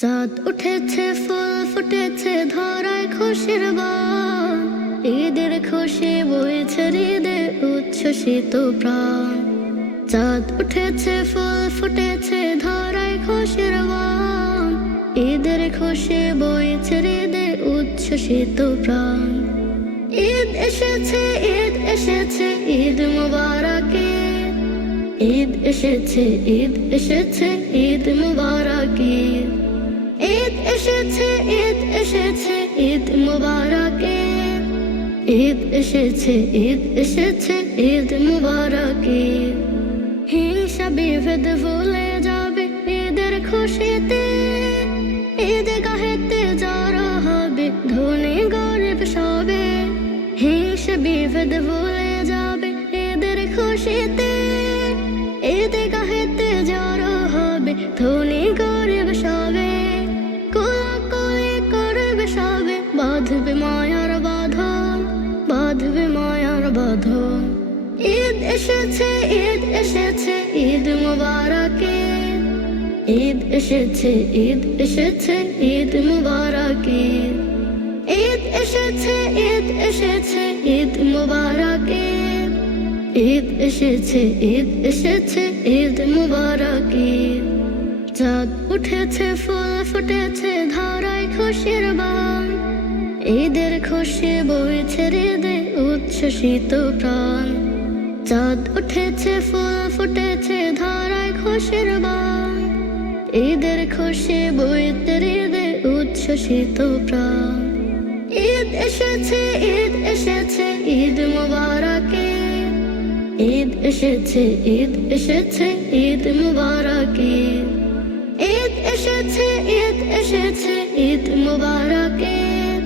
চাঁদ উঠেছে, ফুল ফুটেছে, ধরায় খুশির বান। ঈদের খুশি বইছে, হৃদে উচ্ছ্বসিত প্রাণ। চাঁদ উঠেছে, ফুল ফুটেছে, ধরায় খুশির বান। ঈদের খুশি বইছে, হৃদে উচ্ছ্বসিত প্রাণ। ঈদ এসেছে ঈদ এসেছে, ঈদ মুবারকে। ঈদ এসেছে ঈদ এসেছে, ঈদ মুবারক। এসেছে, ঈদ এসেছে, ঈদ মুবারক। ঈদ এসেছে ঈদ এসেছে, ঈদ মুবারক। হিংসা বিভেদ ভুলে যাবে ঈদের খুশিতে। ঈদ গাহেতে জড়ো হবে, ধনী গরিব সবে। হিংসা বিভেদ ভুলে যাবে ঈদের খুশিতে। ঈদ এসেছে ঈদ এসেছে ঈদ মুবারক ঈদ। এসেছে ঈদ এসেছে, ঈদ মুবারক ঈদ। এসেছে ঈদ এসেছে, ঈদ মুবারক ঈদ। এসেছে ঈদ এসেছে, ঈদ মুবারক চাঁদ উঠেছে, ফুল ফুটেছে, ধারায় খুশির বান ঈদের খুশি বইছে হৃদে উচ্ছ্বসিত প্রাণ চাঁদ উঠেছে, ফুল ফুটেছে, ধারায় খুশির বান ঈদের খুশি বইতে হৃদে উচ্ছ্বসিত প্রাণ। ঈদ এসেছে ঈদ এসেছে, ঈদ মুবারক। ঈদ। ঈদ এসেছে ঈদ এসেছে, ঈদ মুবারক। ঈদ ঈদ এসেছে ঈদ এসেছে, ঈদ মুবারক। ঈদ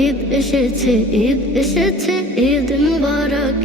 ঈদ এসেছে ঈদ এসেছে, ঈদ মুবারক।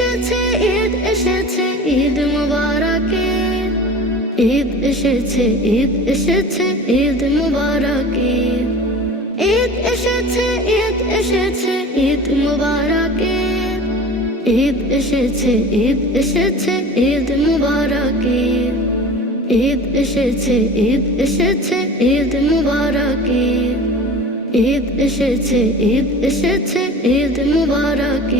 এসেছে ঈদ এসেছে ঈদ মুবারক ঈদ। এসেছে ঈদ এসেছে ঈদ মুবারক ঈদ। এসেছে ঈদ এসেছে ঈদ মুবারক ঈদ। এসেছে ঈদ এসেছে ঈদ মুবারক ঈদ এসেছে ঈদ এসেছে ঈদ মুবারক ঈদ এসেছে ঈদ এসেছে ঈদ মুবারক